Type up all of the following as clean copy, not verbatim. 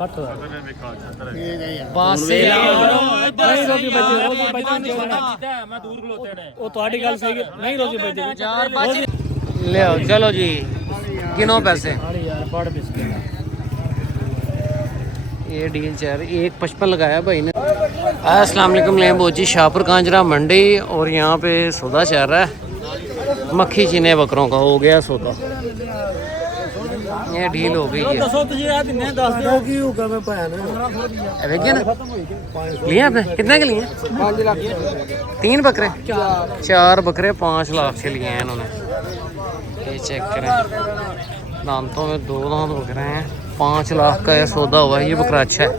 बस नहीं रोजी बचे मैं दूर खलोते ने वो ਤੁਹਾਡੀ ਗੱਲ सही है नहीं रोजी बचे चार पाँच ले आओ चलो जी गिनो पैसे यार बड़ बिस्किट ये डील चार 1.55 लगाया भाई ने। अस्सलाम वालेकुम लेम्बोजी शाहपुर कांजरा मंडी और यहाँ पे सौदा चल रहा है मक्खी चीने बकरों का हो गया सौदा। ये डील हो गई है। लिए आपने कितने के लिए? 3 बकरे 4 बकरे 5 लाख के लिए हैं इन्होंने। ये चेक करें दांतों में 2 दांत बकरे हैं 5 लाख का ये सौदा हुआ है। ये बकरा अच्छा है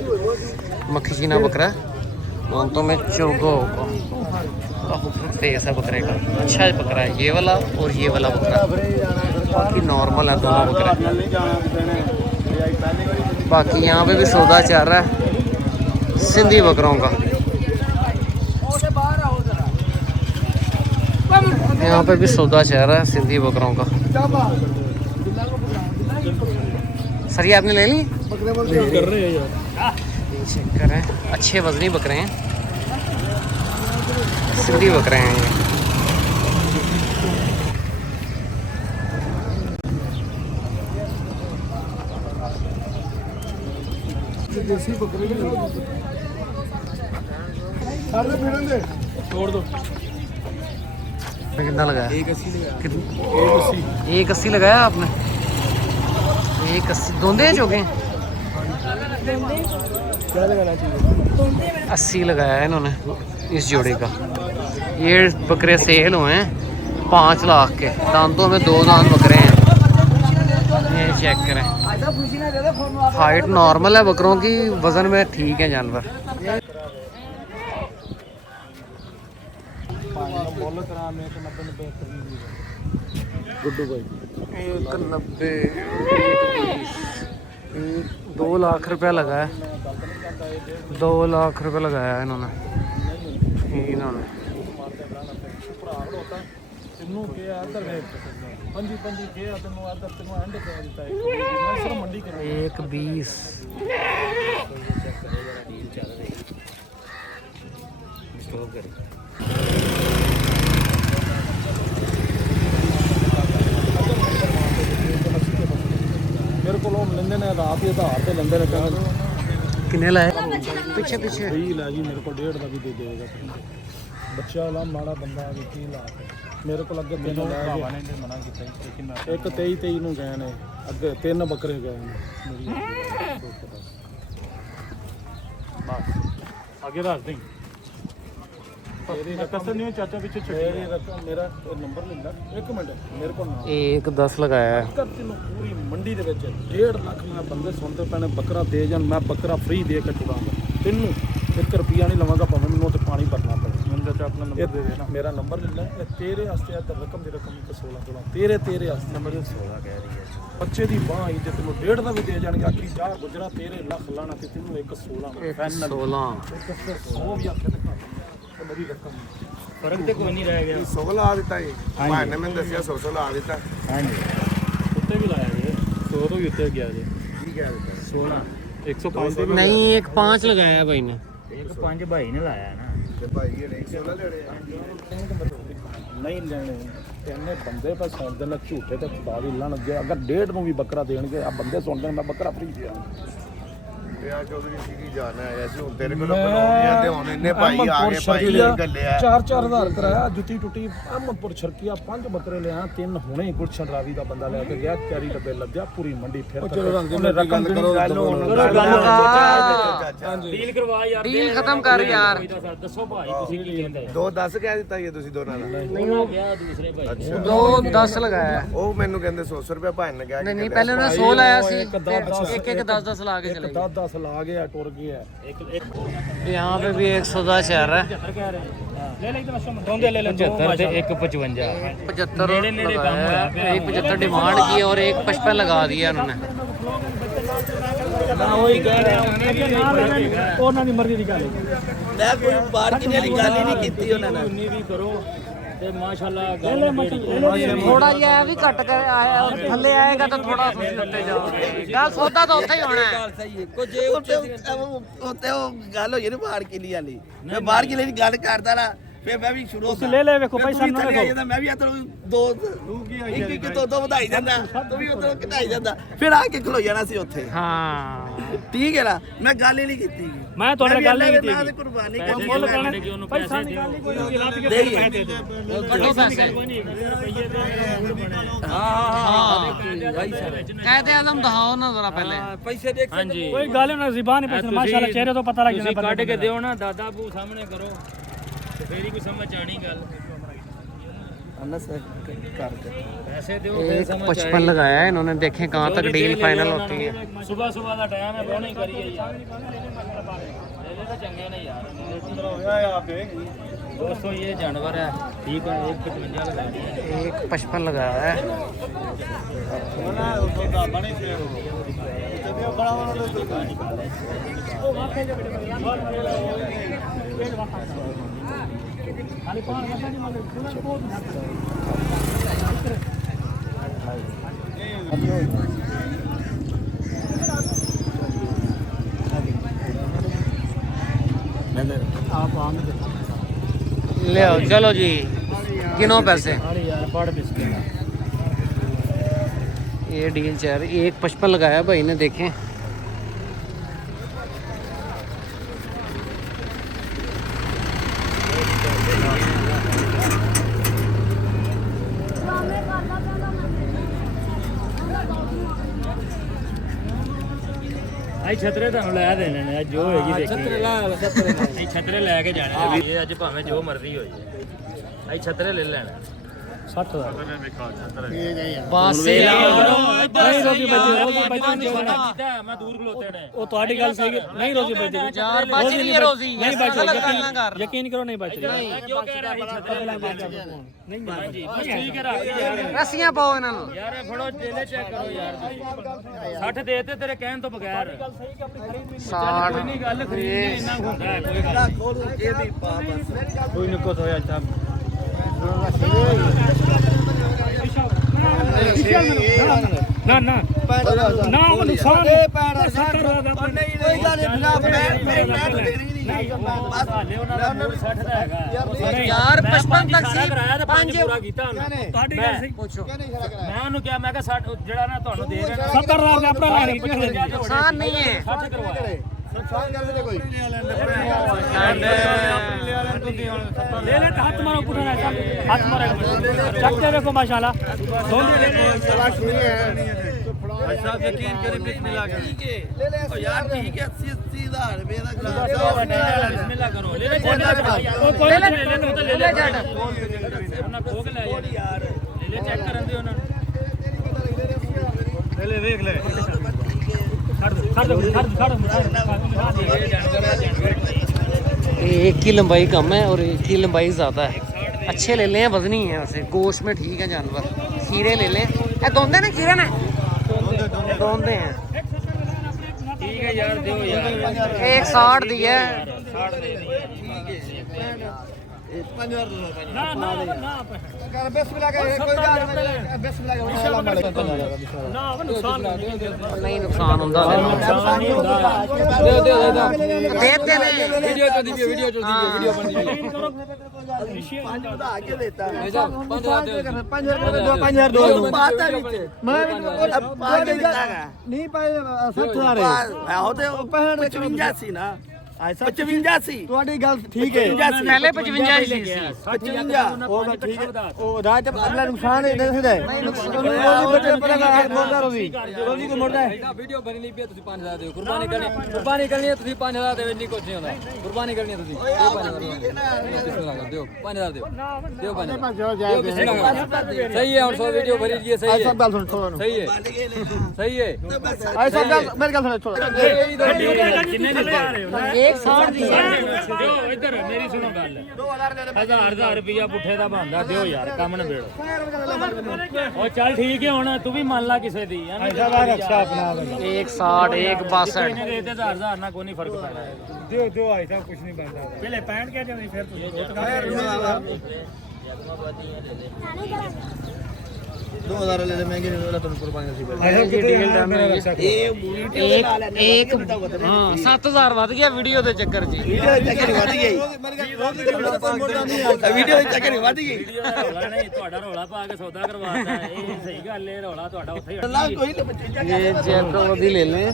मक्खी चीना बकरा दांतों में चौगा होगा फेस है बकरे का अच्छा है बकरा है ये वाला और ये वाला बकरा बाकी नॉर्मल है दोनों बकरे। बाकी यहाँ पे भी सौदा चल रहा है सिंधी बकरों का। यहाँ पे भी सौदा चल रहा है सिंधी बकरों का। सर ये आपने ले ली? कर रहे हैं यार चेक करें अच्छे वजनी बकरे हैं सिंधी बकरे हैं ये देसी बकरे छोड़ दो। कितना लगाया? 180 लगाया आपने? 180 दोंदे हैं चौके? क्या लगाना चाहिए? 80 लगाया है इन्होंने इस जोड़े का। ये बकरे सेल हुए हैं 5 लाख के दांतों में 2 दांत बकरे हैं। ये चेक करें हाइट नॉर्मल है बकरों की वजन में ठीक है जानवर। 2 लाख रुपया लगाया 2 लाख रुपया लगाया इन्होंने। एक 20 मेरे को लेंदे ने रात के आधार पे लेंदे ने किन्ने लाए पीछे पीछे सही ला जी मेरे को 1.5 का भी दे देगा बच्चा वाला माड़ा बंदा भी की ला मेरे को लगे तीनों भावा ने मना किया लेकिन एक 23 ਨੂੰ ਗਏ ਨੇ ਅੱਗੇ 3 ਬੱਕਰੇ ਗਏ ਨੇ ਬਸ ਅੱਗੇ ਦੱਸ ਦੇ तेरी रकम नहीं चाचा पीछे मेरी रकम मेरा नंबर ले ला 1 मिनट मेरे को 1.10 लगाया है पूरी मंडी ਦੇ ਵਿੱਚ 1.5 ਲੱਖ ਮੈਂ ਬੰਦੇ ਸੁਣਦੇ ਪੈਣੇ ਬੱਕਰਾ ਦੇ ਜਾਣ ਮੈਂ ਬੱਕਰਾ ਫ੍ਰੀ ਦੇ ਕੇ ਚੁਰਾਂਗਾ ਤੈਨੂੰ 1 ਰੁਪਿਆ ਨਹੀਂ ਲਵਾਂਗਾ ਭਾਵੇਂ ਮੈਨੂੰ ਤੇ ਪਾਣੀ ਭਰਨਾ ਪਵੇ ਮੈਨੂੰ ਤਾਂ ਆਪਣਾ ਨੰਬਰ ਦੇ ਦੇਣਾ ਮੇਰਾ ਨੰਬਰ ਲੈ ਲੈ ਤੇਰੇ ਵਾਸਤੇ ਆ ਤਾਂ ਰਕਮ ਦੀ ਰਕਮ 16 ਤੇਰੇ ਵਾਸਤੇ ਨੰਬਰ 16 ਕਹਿ ਰਹੀ ਹੈ ਬੱਚੇ ਦੀ ਬਾਹ ਹੀ ਜੇ ਤੈਨੂੰ 1.5 ਦਾ ਵੀ ਦੇ ਜਾਣਗੇ ਆਖੀ ਜਾ ਗੁਜਰਾ ਤੇਰੇ ਲੱਖ ਲਾਣਾ ਤੇ ਤੈਨੂੰ 16 ਫਾਈਨਲ 16 100 ਵੀ ਆਖੇ ਤੇ मेरी रकम फर्क तो कोई नहीं रह गया 100 ला देता है भाई ने मैंने दसिया 100 ला देता हां जी उत्ते भी लाया ये 100 तो भी उत्ते गया जी ठीक है 16 105 पे नहीं 1.5 लगाया है भाई ने 1.5 भाई ने लाया है ना ते भाई ये 100 ले ले नहीं लेने तेने बंदे पर सुन दे ना झूठे ते खुदा भी लन लगे अगर 1.5 ਨੂੰ ਵੀ ਬੱਕਰਾ ਦੇਣਗੇ ਆ ਬੰਦੇ ਸੁਣਦੇ ਮੈਂ ਬੱਕਰਾ ਫ੍ਰੀ ਦੇ ਯਾਰ ਚੌਧਰੀ ਸੀ ਕੀ ਜਾਣਾ ਆਇਆ ਸੀ ਹੁਣ ਤੇਰੇ ਕੋਲ ਬਣਾਉਣੀਆਂ ਤੇ ਹੁਣ ਇੰਨੇ ਭਾਈ ਆ ਗਏ ਭਾਈ ਲੈ ਗੱਲਿਆ 4-4000 ਕਰਾਇਆ ਜੁੱਤੀ ਟੁੱਟੀ ਅਹਿਮਦਪੁਰ ਛਰਕੀਆ 5 ਬੱਕਰੇ ਲਿਆ 3 ਹੁਣੇ ਹੀ ਗੁਲਸ਼ਨ ਰਾਵੀ ਦਾ ਬੰਦਾ ਲੈ ਕੇ ਗਿਆ ਕੈਰੀ ਡੱਬੇ ਲੱਗਿਆ ਪੂਰੀ ਮੰਡੀ ਫਿਰ ਉਹਨੇ ਰਕਮ ਕਰੋ ਡੀਲ ਕਰਵਾ ਯਾਰ ਡੀਲ ਖਤਮ ਕਰ ਯਾਰ ਦੱਸੋ ਭਾਈ ਤੁਸੀਂ ਕੀ ਕਹਿੰਦੇ 2.10 ਕਹਿ ਦਿੱਤਾ ਇਹ ਤੁਸੀਂ ਦੋਨਾਂ ਦਾ नहीं हो ਗਿਆ ਦੂਸਰੇ ਭਾਈ 2.10 लगाया है ਉਹ ਮੈਨੂੰ ਕਹਿੰਦੇ 100 ਰੁਪਏ ਭਾਈ ਨੇ ਕਿਹਾ नहीं पहले उन्होंने 100 लाया सी एक 10 ला के चले गए 10 ला गया टुर गया यहाँ पे भी 100 का चल रहा है ले ले तो दोंदे ले ले 75 ਤੇ 155 75 लगाया है 75 डिमांड की और 155 लगा दिया उन्होंने ਨਾ ਉਹੀ ਕਹਿ ਰਿਹਾ ਉਹਨਾਂ ਦੀ ਮਰਜ਼ੀ ਦੀ ਗੱਲ ਮੈਂ ਕੋਈ ਬਾਹਰ ਕਿਨੇ ਵਾਲੀ ਗੱਲ ਹੀ ਨਹੀਂ ਕੀਤੀ ਉਹਨਾਂ ਨੇ ਉਨੀ ਵੀ ਕਰੋ ਤੇ ਮਾਸ਼ਾਅੱਲਾ ਗੱਲ ਥੋੜਾ ਜਿਹਾ ਇਹ ਵੀ ਘੱਟ ਕਰ ਆਇਆ ਥੱਲੇ ਆਏਗਾ ਤਾਂ ਥੋੜਾ ਤੁਸੀਂ ਉੱਤੇ ਜਾਓਗੇ ਗੱਲ ਸੌਦਾ ਤਾਂ ਉੱਥੇ ਹੀ ਹੋਣਾ ਹੈ ਸਹੀ ਹੈ ਕੋ ਜੇ ਉੱਤੇ ਉਹ ਗੱਲ ਹੋਈ ਨਾ ਬਾਹਰ ਕਿਲੀ ਵਾਲੀ ਮੈਂ ਬਾਹਰ ਕਿਲੇ ਦੀ ਗੱਲ ਕਰਦਾ ਨਾ ਫਿਰ ਮੈਂ ਵੀ ਸ਼ੁਰੂ ਤੁਸੀਂ ਲੈ ਲੈ ਵੇਖੋ ਪੈਸਾ ਨਾ ਵੇਖੋ ਮੈਂ ਵੀ ਆ ਤੈਨੂੰ ਦੋ ਇੱਕ ਦੋ ਵਧਾਈ ਜਾਂਦਾ ਤੂੰ ਵੀ ਉਧਰੋਂ ਘਟਾਈ ਜਾਂਦਾ ਫਿਰ ਆ ਕੇ ਖਲੋ ਜਾਣਾ ਸੀ ਉੱਥੇ ਹਾਂ ਠੀਕ ਹੈ ਨਾ ਮੈਂ ਗੱਲ ਹੀ ਨਹੀਂ ਕੀਤੀ ਮੈਂ ਤੁਹਾਡੇ ਨਾਲ ਗੱਲ ਨਹੀਂ ਕੀਤੀ ਮੈਂ ਤੇ ਕੁਰਬਾਨੀ ਕਰਨੀ ਮੁੱਲ ਕਹਿਣਾ ਪੈਸਾ ਨਿਕਾਲ ਲਈ ਕੋਈ ਰੱਬ ਕੇ ਪੈਸੇ ਦੇ ਦੇ ਕੱਢੋ ਪੈਸੇ ਹਾਂ ਕਾਇਦੇ ਆਜ਼ਮ ਦਿਖਾਓ ਨਾ ਜ਼ਰਾ ਪਹਿਲੇ ਪੈਸੇ ਦੇਖ ਹਾਂਜੀ ਕੋਈ ਗੱਲ ਨਾ ਜ਼ਬਾਨ ਨਹੀਂ ਪੈਸੇ ਮਾਸ਼ਾਅੱਲਾ ਚਿਹਰੇ ਤੋਂ ਪਤਾ ਲੱਗ ਜਾਂਦਾ ਕੱਢ ਕੇ ਦਿਓ ਨਾ ਦਾਦਾ ਬੂ ਸਾਹਮਣੇ ਕਰੋ ਤੇ ਫੇਰ ਹੀ ਕੋਈ ਸਮਝ ਆਣੀ ਗੱਲ ਅਨਸ ਕਰ पैसे दो एक 55 लगाया है इन्होंने देखें कहाँ तक डील फाइनल होती है सुबह सुबह का टाइम है बोनी करिए यार ले तो चंगे नहीं यार दोस्तों ये जानवर है ठीक है 155 लगा दिया एक 55 लगाया है ले आओ चलो जी गिनो पैसे यार बड़ बिस्किट ये डील चल रही 155 लगाया भाई ने देखें आई छतरे ਤੁਹਾਨੂੰ ਲੈ ਦੇਣੇ ਨੇ ਜੋ ਹੋਏਗੀ ਦੇਖੀ ਛਤਰੇ ਲੈ ਛਤਰੇ ਲੈ ਕੇ ਜਾਣੇ ਨੇ ਇਹ ਅੱਜ ਭਾਵੇਂ ਜੋ ਮਰਜ਼ੀ ਹੋ ਜਾਏ ਆਈ ਛਤਰੇ ਲੈ ਲੈਣਾ 60 ਦਾ बस ਨਹੀਂ ਰੋਜੀ ਬੱਚੇ ਮੈਂ ਦੂਰ ਖਲੋਤੇ ਨੇ ਉਹ ਤੁਹਾਡੀ ਗੱਲ ਸਹੀ ਹੈ ਨਹੀਂ ਰੋਜੀ ਬੱਚੇ यार बच रही है रोजी ਨਹੀਂ ऐसा ਬਚ गलत गल ना कर ਯਕੀਨ ਕਰੋ ਨਹੀਂ ਬਚ ਰਹੀ ਕਿਉਂ ਕਹਿ ਰਿਹਾ ਛਤਰੇ ਲੈ ਨਹੀਂ ਹਾਂਜੀ ਬਸ ਠੀਕ ਹੈ ਰੱਖ ਯਾਰ रस्सियां पाओ इन्हां ਨੂੰ ਯਾਰ ਇਹ ਫੜੋ ਟੇਲੇ ਚੈੱਕ ਕਰੋ ਯਾਰ 60 ਦੇ ਤੇ ਤੇਰੇ ਕਹਿਣ ਤੋਂ ਬਗੈਰ 60 ਕੋਈ ਨਹੀਂ ਗੱਲ ਖਰੀਦਣੀ ਇੰਨਾ ਹੁੰਦਾ ਹੈ ਕੋਈ ਗੱਲ ਖੋਲ ਇਹ ਵੀ ਪਾ ਬਸ ਕੋਈ ਨਿਕੋ ਹੋਇਆ ਤਾਂ ਨਾ ਨਾ ਨਾ ਉਹ ਨੁਕਸਾਨ ਇਹ ਪੈਣ ਨਹੀਂ ਕੋਈ ਗੱਲ ਨਹੀਂ ਨਾ ਮੈਂ ਦੇਣੀ ਨਹੀਂ ਹਾਲੇ ਉਹਨਾਂ ਦਾ 60 ਦਾ ਹੈਗਾ यार 55 तक सी ਕਰਾਇਆ ਤੇ 5 ਪੂਰਾ ਕੀਤਾ ਉਹਨਾਂ ਤੁਹਾਡੀ ਗੱਲ ਸਹੀ पूछो ਮੈਂ ਉਹਨੂੰ ਕਿਹਾ ਮੈਂ ਕਿਹਾ 60 ਜਿਹੜਾ ਨਾ ਤੁਹਾਨੂੰ ਦੇ ਦੇਣਾ 70,000 ਦੇ ਆਪਣਾ ਲੈਣ ਕਿਹੜੇ नुकसान नहीं है 60 ਕਰਵਾ ਨੁਕਸਾਨ ਕਰਦੇ ਨੇ ਕੋਈ ले ले तो हाथ मारो पुठाना हाथ मारो चकते देखो माशाल्लाह ऐसा यकीन करें बिस्मिल्लाह कर यार ठीक है 80,000 रुपए का ग्लास ਬਿਸਮਿਲ੍ਲਾ ਕਰੋ ਲੈ ਲੈ ਚੈੱਕ ले ले ले ले जट ਉਹਨਾਂ ਖੋਗ ਲੈ ਯਾਰ ਲੈ ਲੈ ਚੈੱਕ ਕਰਨ ਦੇ ਉਹਨਾਂ ਨੂੰ ले ले देख ले खड़ एक की लंबाई कम है और एक की लंबाई ज़्यादा है अच्छे ले लें वजनी है वैसे गोश्त में ठीक है जानवर खीरे ले लें ए दोंदे ने खीरे ने दोंदे हैं ਠੀਕ ਹੈ ਯਾਰ ਦਿਓ ਯਾਰ एक 60 दी है 60 ਦੇ ना ना ना कर बिस्मिल्लाह कर कोई बात नहीं बिस्मिल्लाह कर सलाम अलैकुम ना वो नुकसान नहीं नुकसान होता देते ने ਵੀਡੀਓ ਚਲਦੀ ਵੀ ਵੀਡੀਓ ਬਣਦੀ पांच बता के देता है ਜਾ 5000 ਦਿਓ 5000 दो बात है मैं पांच देता है नहीं पाए 60,000 होते 55 ਸੀ ਨਾ ऐसा 55 ਸੀ ਤੁਹਾਡੀ ਗੱਲ ਠੀਕ ਹੈ पहले 55 ही सी 55 ਉਹ ਗੱਲ ਠੀਕ ਹੈ ਉਹ ਰਾਜ ਅਗਲਾ ਨੁਕਸਾਨ ਇਹ ਨਹੀਂ ਹੁੰਦਾ ਰੋਜ਼ੀ ਬੱਚੇ ਪਰ ਮੋੜਦਾ ਰੋਜ਼ੀ ਰੋਜ਼ੀ ਕੋ ਮੋੜਦਾ ਹੈ ਵੀਡੀਓ ਬਣੀ ਨਹੀਂ ਪਈ ਤੁਸੀਂ 5000 ਦਿਓ ਕੁਰਬਾਨੀ ਕਰਨੀ ਹੈ ਤੁਸੀਂ 5000 ਦੇ ਵਿੱਚ ਨਹੀਂ ਕੁਝ ਨਹੀਂ ਹੁੰਦਾ ਕੁਰਬਾਨੀ ਕਰਨੀ ਹੈ ਤੁਸੀਂ ਦਿਓ 5000 ਬਿਸਮਿਲ੍ਲਾ ਕਰ ਦਿਓ 5000 ਦਿਓ ਦਿਓ 5000 ਦਿਓ ਬਿਸਮਿਲ੍ਲਾ ਕਰ ਸਹੀ ਹੈ ਹੁਣ 100 ਵੀਡੀਓ ਭਰੀ ਜੀ ਸਹੀ ਹੈ ਗੱਲ ਸੁਣ ਥੋੜਾ ਸਹੀ ਹੈ ਸਹੀ ਹੈ ਐਸਾ ਗੱਲ ਮੇਰੀ ਗੱਲ ਸੁਣ ਥੋੜਾ ਕਿੰਨੇ ਦਿੱਤੇ एक 60 दी है ਦਿਓ ਇੱਧਰ ਮੇਰੀ ਸੁਣੋ ਗੱਲ 1000 ਰੁਪਿਆ ਪੁੱਠੇ ਦਾ ਬਣਦਾ ਦਿਓ ਯਾਰ ਕੰਮ ਨਾ ਵੇੜੋ ਉਹ ਚੱਲ ਠੀਕ ਹੈ ਹੁਣ ਤੂੰ ਵੀ ਮੰਨ ਲੈ ਕਿਸੇ ਦੀ ਐਸਾ ਵਾਰ ਰੱਖਿਆ ਆਪਣਾ एक 60 एक 62 ਇਹਨੇ ਦੇ ਤੇ 1000 ਨਾਲ ਕੋਈ ਨਹੀਂ ਫਰਕ ਪੈਣਾ ਦਿਓ ਦਿਓ ਐਸਾ ਕੁਝ ਨਹੀਂ ਬਣਦਾ ਪਹਿਲੇ 65 ਕਿਹਾ ਜਾਂਦੀ ਫਿਰ ਤੁਸੀਂ $2000 ले ले महंगे नहीं वाला तुम कुर्बानी नसीब है ਇਹ ਡੀਲ ਡਨ ਹੋਈ ਹੈ। ਇਹ ਵੀਡੀਓ ਲਾ ਲੈਣੇ ਇੱਕ ਹਾਂ 7000 ਵੱਧ ਗਿਆ ਵੀਡੀਓ ਦੇ ਚੱਕਰ 'ਚ ਹੀ। ਵੀਡੀਓ ਦੇ ਚੱਕਰ ਵਧ ਗਈ ਵੀਡੀਓ ਦੇ ਚੱਕਰ ਵਧ ਗਈ ਰੌਲਾ ਨਹੀਂ ਤੁਹਾਡਾ ਰੌਲਾ ਪਾ ਕੇ ਸੌਦਾ ਕਰਵਾਤਾ ਇਹ ਸਹੀ ਗੱਲ ਹੈ ਰੌਲਾ ਤੁਹਾਡਾ ਉੱਥੇ ਹੀ ਅੱਲਾ ਕੋਈ ਤੇ ਬੱਚੇ ये जैकोब ले लें,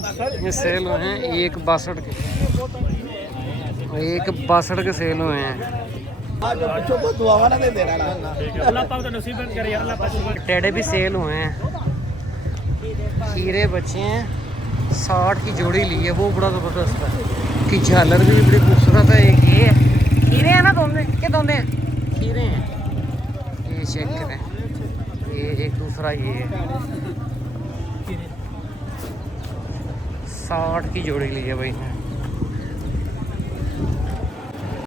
ये सेल हुए हैं 162 के, 162 के सेल हुए हैं। आज बच्चों को दुआवा ना दे देना ना ਅੱਲਾਹ ਪਾਕ ਦਾ ਨਸੀਬਤ ਕਰੇ ਯਾਰ ਅੱਲਾਹ ਪਾਕ टेढ़े भी सेल हुए हैं, हीरे बचे हैं 60 की जोड़ी ली है, वो बड़ा ज़बरदस्त है कि झालर भी बड़ी खूबसूरत है। एक ये है, हीरे हैं ना दोनों के दोनों हीरे हैं। ये चेक करें, ये एक दूसरा ये है 60 की जोड़ी ली है भाई ने।